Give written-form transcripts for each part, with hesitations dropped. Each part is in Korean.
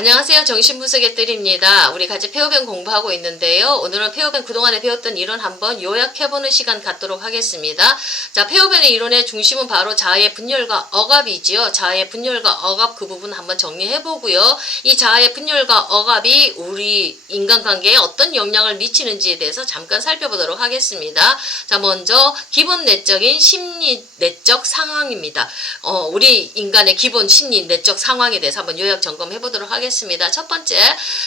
안녕하세요. 정신분석의 뜰입니다. 우리 같이 페어뱅 공부하고 있는데요. 오늘은 페어뱅 그동안에 배웠던 이론 한번 요약해보는 시간 갖도록 하겠습니다. 자, 페어뱅의 이론의 중심은 바로 자아의 분열과 억압이지요. 자아의 분열과 억압 그 부분 한번 정리해보고요. 이 자아의 분열과 억압이 우리 인간관계에 어떤 영향을 미치는지에 대해서 잠깐 살펴보도록 하겠습니다. 자, 먼저 기본 내적인 심리 내적 상황입니다. 우리 인간의 기본 심리 내적 상황에 대해서 한번 요약 점검해보도록 하겠습니다. 첫 번째,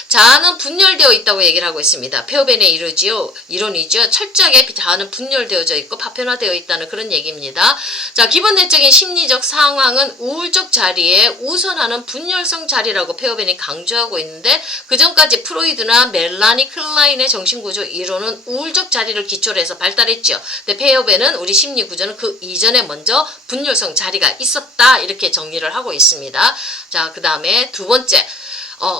자아는 분열되어 있다고 얘기를 하고 있습니다. 페어뱅의 이론이죠. 철저하게 자아는 분열되어져 있고 파편화되어 있다는 그런 얘기입니다. 자, 기본 내적인 심리적 상황은 우울적 자리에 우선하는 분열성 자리라고 페어뱅이 강조하고 있는데, 그 전까지 프로이드나 멜라니 클라인의 정신구조 이론은 우울적 자리를 기초로 해서 발달했죠. 근데 페어뱅은 우리 심리구조는 그 이전에 먼저 분열성 자리가 있었다, 이렇게 정리를 하고 있습니다. 자, 그 다음에 두 번째,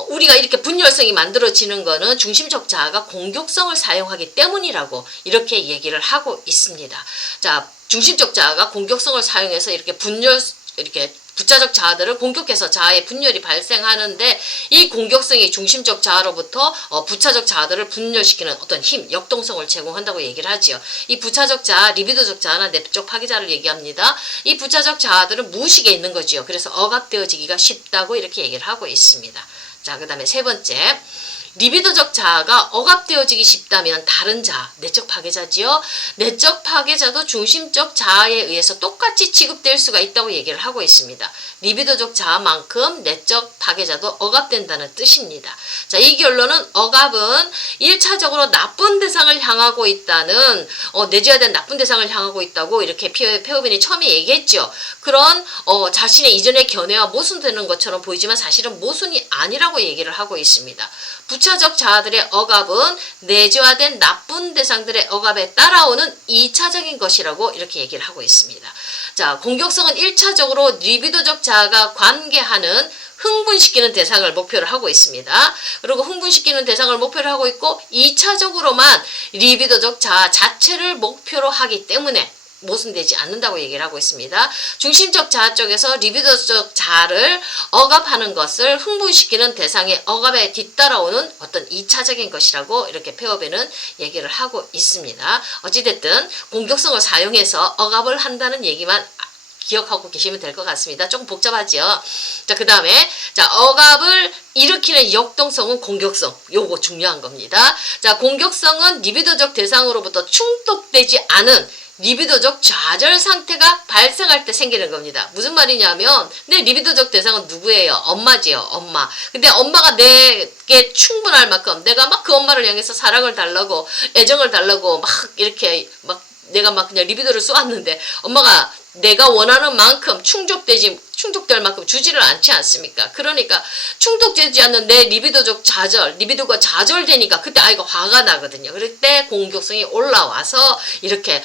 우리가 이렇게 분열성이 만들어지는 거는 중심적 자아가 공격성을 사용하기 때문이라고 이렇게 얘기를 하고 있습니다. 자, 중심적 자아가 공격성을 사용해서 이렇게 부차적 자아들을 공격해서 자아의 분열이 발생하는데, 이 공격성이 중심적 자아로부터 부차적 자아들을 분열시키는 어떤 힘, 역동성을 제공한다고 얘기를 하지요. 이 부차적 자아, 리비도적 자아나 내적 파괴자를 얘기합니다. 이 부차적 자아들은 무의식에 있는 거지요. 그래서 억압되어지기가 쉽다고 이렇게 얘기를 하고 있습니다. 자, 그 다음에 세 번째, 리비도적 자아가 억압되어지기 쉽다면 다른 자아, 내적 파괴자지요. 내적 파괴자도 중심적 자아에 의해서 똑같이 취급될 수가 있다고 얘기를 하고 있습니다. 리비도적 자아만큼 내적 파괴자도 억압된다는 뜻입니다. 자, 이 결론은 억압은 1차적으로 나쁜 대상을 향하고 있다는, 내줘야 되는 나쁜 대상을 향하고 있다고 이렇게 페어뱅이 처음에 얘기했죠. 그런 자신의 이전의 견해와 모순되는 것처럼 보이지만 사실은 모순이 아니라고 얘기를 하고 있습니다. 부차적 자아들의 억압은 내재화된 나쁜 대상들의 억압에 따라오는 2차적인 것이라고 이렇게 얘기를 하고 있습니다. 자, 공격성은 1차적으로 리비도적 자아가 관계하는 흥분시키는 대상을 목표로 하고 있습니다. 그리고 흥분시키는 대상을 목표로 하고 있고, 2차적으로만 리비도적 자아 자체를 목표로 하기 때문에 모순되지 않는다고 얘기를 하고 있습니다. 중심적 자아 쪽에서 리비도적 자아를 억압하는 것을 흥분시키는 대상의 억압에 뒤따라오는 어떤 2차적인 것이라고 이렇게 페어뱅은 얘기를 하고 있습니다. 어찌됐든 공격성을 사용해서 억압을 한다는 얘기만 기억하고 계시면 될 것 같습니다. 조금 복잡하죠. 자, 그 다음에, 자, 억압을 일으키는 역동성은 공격성. 요거 중요한 겁니다. 자, 공격성은 리비도적 대상으로부터 충족되지 않은 리비도적 좌절 상태가 발생할 때 생기는 겁니다. 무슨 말이냐면, 내 리비도적 대상은 누구예요? 엄마지요, 엄마. 근데 엄마가 내게 충분할 만큼 내가 막 그 엄마를 향해서 사랑을 달라고, 애정을 달라고 막 이렇게 내가 막 그냥 리비도를 쏘았는데, 엄마가 내가 원하는 만큼 충족될 만큼 주지를 않지 않습니까? 그러니까 충족되지 않는 내 리비도적 좌절, 리비도가 좌절되니까 그때 아이가 화가 나거든요. 그럴 때 공격성이 올라와서 이렇게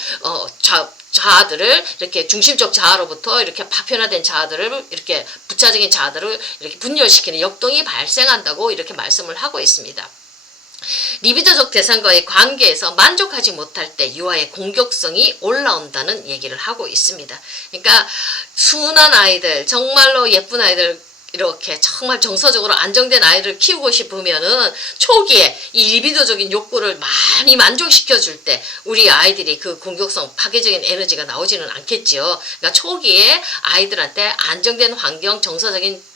자아들을 이렇게 중심적 자아로부터 이렇게 파편화된 자아들을 이렇게 부차적인 자아들을 이렇게 분열시키는 역동이 발생한다고 이렇게 말씀을 하고 있습니다. 리비도적 대상과의 관계에서 만족하지 못할 때 유아의 공격성이 올라온다는 얘기를 하고 있습니다. 그러니까 순한 아이들, 정말로 예쁜 아이들, 이렇게 정말 정서적으로 안정된 아이를 키우고 싶으면은 초기에 이 리비도적인 욕구를 많이 만족시켜 줄 때 우리 아이들이 그 공격성, 파괴적인 에너지가 나오지는 않겠지요. 그러니까 초기에 아이들한테 안정된 환경, 정서적인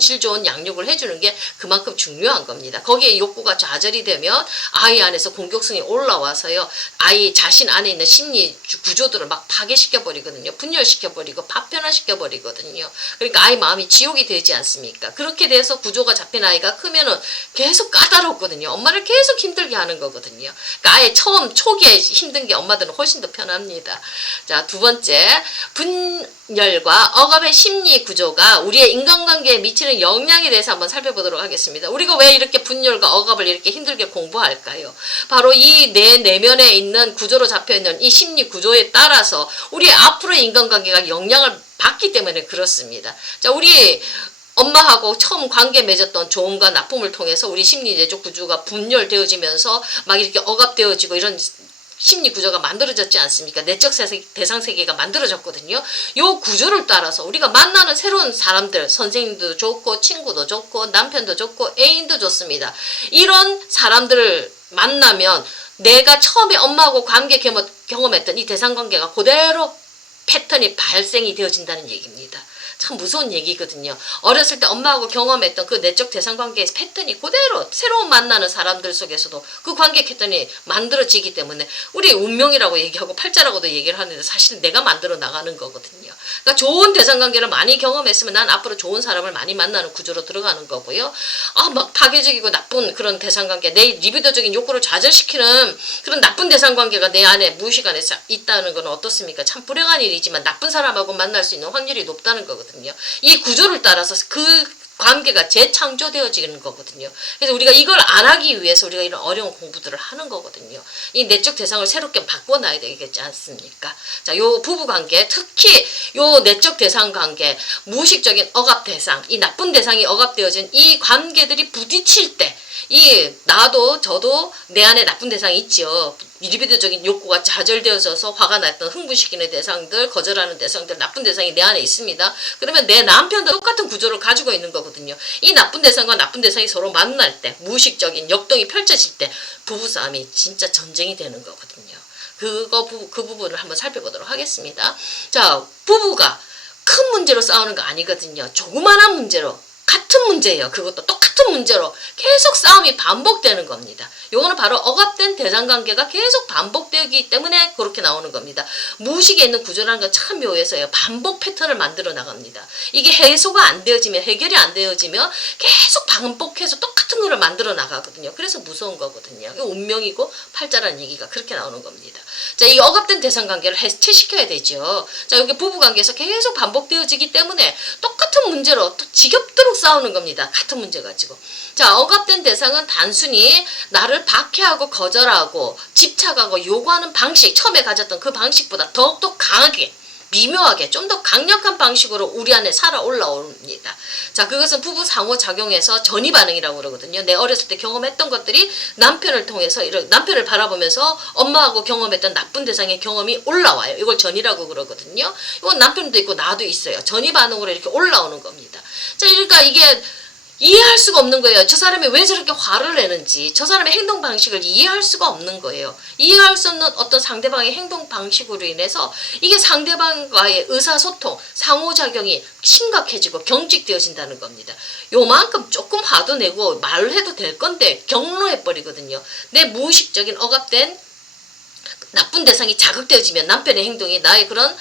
질 좋은 양육을 해주는 게 그만큼 중요한 겁니다. 거기에 욕구가 좌절이 되면 아이 안에서 공격성이 올라와서요, 아이 자신 안에 있는 심리 구조들을 막 파괴시켜 버리거든요. 분열시켜 버리고 파편화시켜 버리거든요. 그러니까 아이 마음이 지옥이 되지 않습니까? 그렇게 돼서 구조가 잡힌 아이가 크면은 계속 까다롭거든요. 엄마를 계속 힘들게 하는 거거든요. 그러니까 아예 초기에 힘든 게 엄마들은 훨씬 더 편합니다. 자, 두 번째, 분열과 억압의 심리 구조가 우리의 인간관계에 미치는 영향에 대해서 한번 살펴보도록 하겠습니다. 우리가 왜 이렇게 분열과 억압을 이렇게 힘들게 공부할까요? 바로 이 내 내면에 있는 구조로 잡혀있는 이 심리 구조에 따라서 우리의 앞으로의 인간관계가 영향을 받기 때문에 그렇습니다. 자, 우리 엄마하고 처음 관계 맺었던 좋음과 나쁨을 통해서 우리 심리 내적 구조가 분열되어지면서 막 이렇게 억압되어지고 이런 심리 구조가 만들어졌지 않습니까? 내적 대상 세계가 만들어졌거든요. 요 구조를 따라서 우리가 만나는 새로운 사람들, 선생님도 좋고 친구도 좋고 남편도 좋고 애인도 좋습니다. 이런 사람들을 만나면 내가 처음에 엄마하고 관계 경험했던 이 대상관계가 그대로 패턴이 발생이 되어진다는 얘기입니다. 참 무서운 얘기거든요. 어렸을 때 엄마하고 경험했던 그 내적 대상관계의 패턴이 그대로 새로운 만나는 사람들 속에서도 그 관계 패턴이 만들어지기 때문에 우리 운명이라고 얘기하고 팔자라고도 얘기를 하는데 사실은 내가 만들어 나가는 거거든요. 그러니까 좋은 대상관계를 많이 경험했으면 난 앞으로 좋은 사람을 많이 만나는 구조로 들어가는 거고요. 막 파괴적이고 나쁜 그런 대상관계, 내 리비도적인 욕구를 좌절시키는 그런 나쁜 대상관계가 내 안에 무의식 안에 있다는 건 어떻습니까? 참 불행한 일이지만 나쁜 사람하고 만날 수 있는 확률이 높다는 거거든요. 이 구조를 따라서 그 관계가 재창조되어지는 거거든요. 그래서 우리가 이걸 안 하기 위해서 우리가 이런 어려운 공부들을 하는 거거든요. 이 내적 대상을 새롭게 바꿔놔야 되겠지 않습니까? 자, 요 부부관계, 특히 요 내적 대상 관계, 무의식적인 억압 대상, 이 나쁜 대상이 억압되어진 이 관계들이 부딪힐 때, 나도 저도 내 안에 나쁜 대상이 있죠. 리비도적인 욕구가 좌절되어져서 화가 났던 흥분시키는 대상들, 거절하는 대상들, 나쁜 대상이 내 안에 있습니다. 그러면 내 남편도 똑같은 구조를 가지고 있는 거거든요. 이 나쁜 대상과 나쁜 대상이 서로 만날 때, 무의식적인 역동이 펼쳐질 때 부부싸움이 진짜 전쟁이 되는 거거든요. 그 부분을 한번 살펴보도록 하겠습니다. 자, 부부가 큰 문제로 싸우는 거 아니거든요. 조그마한 문제로, 같은 문제예요. 그것도 똑같은 문제로 계속 싸움이 반복되는 겁니다. 요거는 바로 억압된 대상관계가 계속 반복되기 때문에 그렇게 나오는 겁니다. 무의식에 있는 구조라는 건 참 묘해서요. 반복 패턴을 만들어 나갑니다. 이게 해소가 안 되어지면, 해결이 안 되어지면 계속 반복해서 똑같은 거를 만들어 나가거든요. 그래서 무서운 거거든요. 이거 운명이고 팔자라는 얘기가 그렇게 나오는 겁니다. 자, 이 억압된 대상관계를 해체시켜야 되죠. 자, 여기 부부관계에서 계속 반복되어지기 때문에 똑같은 문제로 또 지겹도록 싸우는 겁니다. 같은 문제 가지고. 자, 억압된 대상은 단순히 나를 박해하고 거절하고 집착하고 요구하는 방식, 처음에 가졌던 그 방식보다 더욱더 강하게, 미묘하게, 좀 더 강력한 방식으로 우리 안에 살아 올라옵니다. 자, 그것은 부부 상호작용에서 전이 반응이라고 그러거든요. 내 어렸을 때 경험했던 것들이 남편을 통해서, 남편을 바라보면서 엄마하고 경험했던 나쁜 대상의 경험이 올라와요. 이걸 전이라고 그러거든요. 이건 남편도 있고 나도 있어요. 전이 반응으로 이렇게 올라오는 겁니다. 자, 그러니까 이게 이해할 수가 없는 거예요. 저 사람이 왜 저렇게 화를 내는지, 저 사람의 행동 방식을 이해할 수가 없는 거예요. 이해할 수 없는 어떤 상대방의 행동 방식으로 인해서 이게 상대방과의 의사소통, 상호작용이 심각해지고 경직되어진다는 겁니다. 요만큼 조금 화도 내고 말을 해도 될 건데 경로해버리거든요. 내 무의식적인 억압된 나쁜 대상이 자극되어지면 남편의 행동이 나의 그런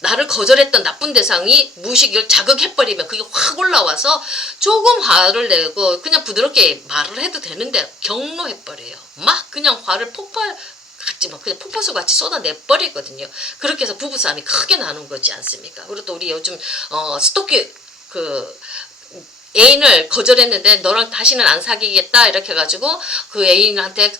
나를 거절했던 나쁜 대상이 무의식을 자극해버리면 그게 확 올라와서 조금 화를 내고 그냥 부드럽게 말을 해도 되는데 경로해버려요. 막 그냥 화를 그냥 폭포수 같이 쏟아내버리거든요. 그렇게 해서 부부싸움이 크게 나는 거지 않습니까? 그리고 또 우리 요즘 스토킹 애인을 거절했는데 너랑 다시는 안 사귀겠다 이렇게 해가지고 그 애인한테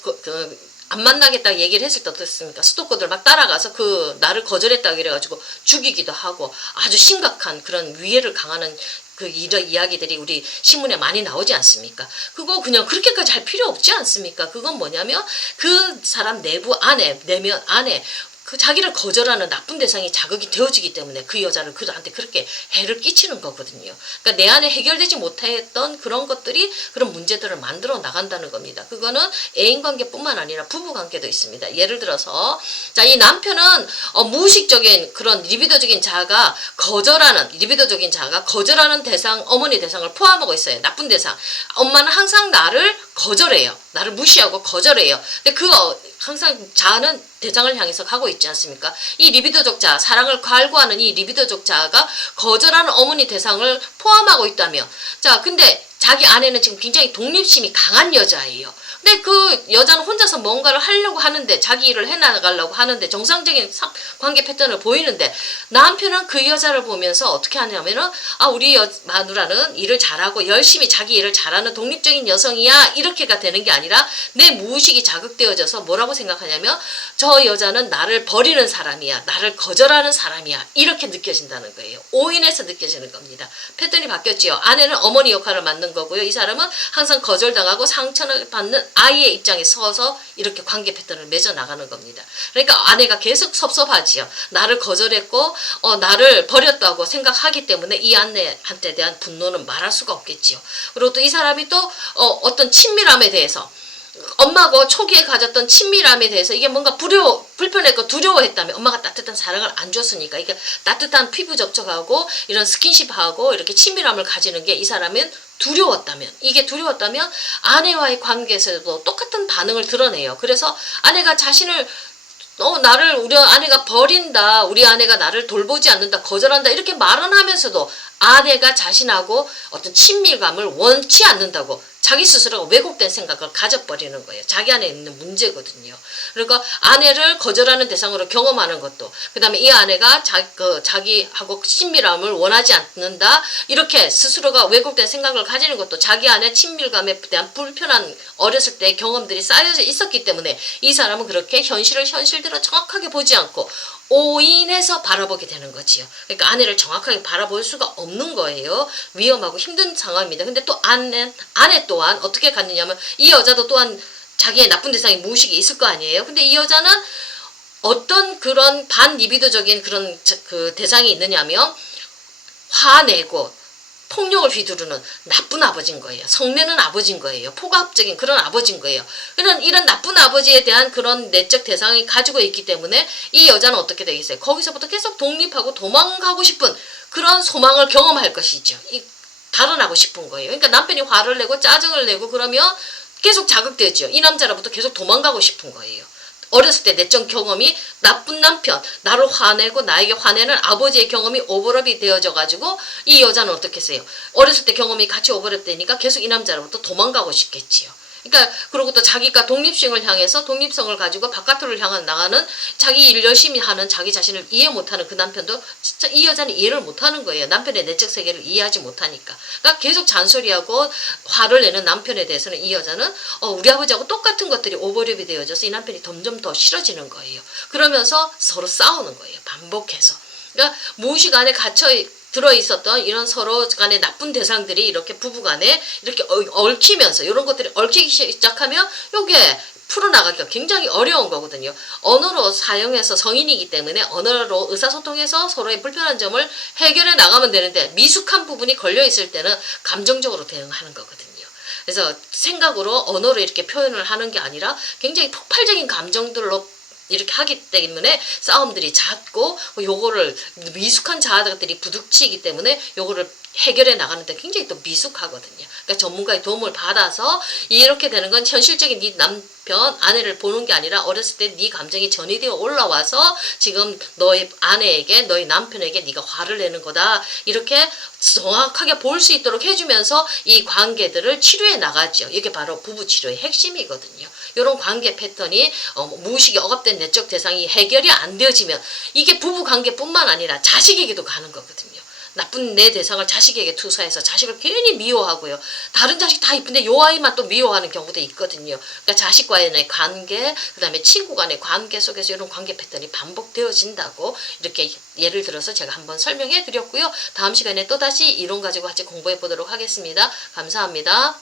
안 만나겠다 얘기를 했을 때 어떻습니까? 스토커들 막 따라가서 나를 거절했다 그래가지고 죽이기도 하고 아주 심각한 그런 위해를 강하는 이런 이야기들이 우리 신문에 많이 나오지 않습니까? 그거 그냥 그렇게까지 할 필요 없지 않습니까? 그건 뭐냐면 그 사람 내부 안에, 내면 안에 자기를 거절하는 나쁜 대상이 자극이 되어지기 때문에 그 여자를 그한테 그렇게 해를 끼치는 거거든요. 그러니까 내 안에 해결되지 못했던 그런 것들이 그런 문제들을 만들어 나간다는 겁니다. 그거는 애인관계뿐만 아니라 부부관계도 있습니다. 예를 들어서 자, 이 남편은 무의식적인 그런 리비도적인 자아가 거절하는 대상, 어머니 대상을 포함하고 있어요. 나쁜 대상. 엄마는 항상 나를 거절해요. 나를 무시하고 거절해요. 근데 항상 자아는 대상을 향해서 가고 있지 않습니까? 이 리비도적 자아, 사랑을 갈구하는 이 리비도적 자아가 거절하는 어머니 대상을 포함하고 있다며. 자, 근데 자기 아내는 지금 굉장히 독립심이 강한 여자예요. 근데 그 여자는 혼자서 뭔가를 하려고 하는데, 자기 일을 해나가려고 하는데, 정상적인 관계 패턴을 보이는데, 남편은 그 여자를 보면서 어떻게 하냐면은, 우리 마누라는 일을 잘하고 열심히 자기 일을 잘하는 독립적인 여성이야. 이렇게가 되는 게 아니라, 내 무의식이 자극되어져서 뭐라고 생각하냐면, 저 여자는 나를 버리는 사람이야. 나를 거절하는 사람이야. 이렇게 느껴진다는 거예요. 오인해서 느껴지는 겁니다. 패턴이 바뀌었지요. 아내는 어머니 역할을 맡는 있는 거고요. 이 사람은 항상 거절당하고 상처를 받는 아이의 입장에 서서 이렇게 관계 패턴을 맺어 나가는 겁니다. 그러니까 아내가 계속 섭섭하지요. 나를 거절했고 나를 버렸다고 생각하기 때문에 이 아내한테 대한 분노는 말할 수가 없겠지요. 그리고 또 이 사람이 또 어떤 친밀함에 대해서 엄마하고 초기에 가졌던 친밀함에 대해서 이게 뭔가 불편했고 두려워했다면 엄마가 따뜻한 사랑을 안 줬으니까 이게 따뜻한 피부 접촉하고 이런 스킨십하고 이렇게 친밀함을 가지는 게 이 사람은 두려웠다면 이게 두려웠다면 아내와의 관계에서도 똑같은 반응을 드러내요. 그래서 아내가 자신을 나를 우리 아내가 버린다. 우리 아내가 나를 돌보지 않는다. 거절한다. 이렇게 말은 하면서도 아내가 자신하고 어떤 친밀감을 원치 않는다고 자기 스스로가 왜곡된 생각을 가져버리는 거예요. 자기 안에 있는 문제거든요. 그러니까 아내를 거절하는 대상으로 경험하는 것도 그 다음에 이 아내가 자기하고 친밀함을 원하지 않는다. 이렇게 스스로가 왜곡된 생각을 가지는 것도 자기 안에 친밀감에 대한 불편한 어렸을 때 경험들이 쌓여져 있었기 때문에 이 사람은 그렇게 현실을 현실대로 정확하게 보지 않고 오인해서 바라보게 되는 거지요. 그러니까 아내를 정확하게 바라볼 수가 없는 거예요. 위험하고 힘든 상황입니다. 근데 또 아내 또한 어떻게 갔느냐면 이 여자도 또한 자기의 나쁜 대상이 무의식이 있을 거 아니에요. 근데 이 여자는 어떤 그런 반리비도적인 그런 그 대상이 있느냐면 화내고 폭력을 휘두르는 나쁜 아버지인 거예요. 성내는 아버지인 거예요. 포갑적인 그런 아버지인 거예요. 이런 나쁜 아버지에 대한 그런 내적 대상이 가지고 있기 때문에 이 여자는 어떻게 되겠어요? 거기서부터 계속 독립하고 도망가고 싶은 그런 소망을 경험할 것이죠. 달아나고 싶은 거예요. 그러니까 남편이 화를 내고 짜증을 내고 그러면 계속 자극되죠. 이 남자로부터 계속 도망가고 싶은 거예요. 어렸을 때 내적 경험이 나쁜 남편, 나를 화내고 나에게 화내는 아버지의 경험이 오버랩이 되어져 가지고 이 여자는 어떻게 했어요? 어렸을 때 경험이 같이 오버랩 되니까 계속 이 남자로부터 도망가고 싶겠지요. 그러니까 그리고 또 자기가 독립성을 향해서 독립성을 가지고 바깥으로 향해 나가는 자기 일 열심히 하는 자기 자신을 이해 못하는 그 남편도 진짜 이 여자는 이해를 못하는 거예요. 남편의 내적 세계를 이해하지 못하니까. 그러니까 계속 잔소리하고 화를 내는 남편에 대해서는 이 여자는 우리 아버지하고 똑같은 것들이 오버랩이 되어져서 이 남편이 점점 더 싫어지는 거예요. 그러면서 서로 싸우는 거예요. 반복해서. 그러니까 무의식 안에 갇혀 들어있었던 이런 서로 간의 나쁜 대상들이 이렇게 부부간에 이렇게 얽히면서 이런 것들이 얽히기 시작하면 요게 풀어나가기가 굉장히 어려운 거거든요. 언어로 사용해서 성인이기 때문에 언어로 의사소통해서 서로의 불편한 점을 해결해 나가면 되는데 미숙한 부분이 걸려있을 때는 감정적으로 대응하는 거거든요. 그래서 생각으로 언어로 이렇게 표현을 하는 게 아니라 굉장히 폭발적인 감정들로 이렇게 하기 때문에 싸움들이 잦고 요거를 미숙한 자아들이 부딪히기 때문에 요거를 해결해 나가는데 굉장히 또 미숙하거든요. 그러니까 전문가의 도움을 받아서 이렇게 되는 건 현실적인 네 남편, 아내를 보는 게 아니라 어렸을 때 네 감정이 전이되어 올라와서 지금 너의 아내에게, 너의 남편에게 네가 화를 내는 거다. 이렇게 정확하게 볼 수 있도록 해주면서 이 관계들을 치료해 나가죠. 이게 바로 부부치료의 핵심이거든요. 이런 관계 패턴이 무의식이 억압된 내적 대상이 해결이 안 되어지면 이게 부부관계뿐만 아니라 자식에게도 가는 거거든요. 나쁜 내 대상을 자식에게 투사해서 자식을 괜히 미워하고요. 다른 자식 다 이쁜데 요 아이만 또 미워하는 경우도 있거든요. 그러니까 자식과의 관계, 그 다음에 친구 간의 관계 속에서 이런 관계 패턴이 반복되어진다고 이렇게 예를 들어서 제가 한번 설명해 드렸고요. 다음 시간에 또다시 이론 가지고 같이 공부해 보도록 하겠습니다. 감사합니다.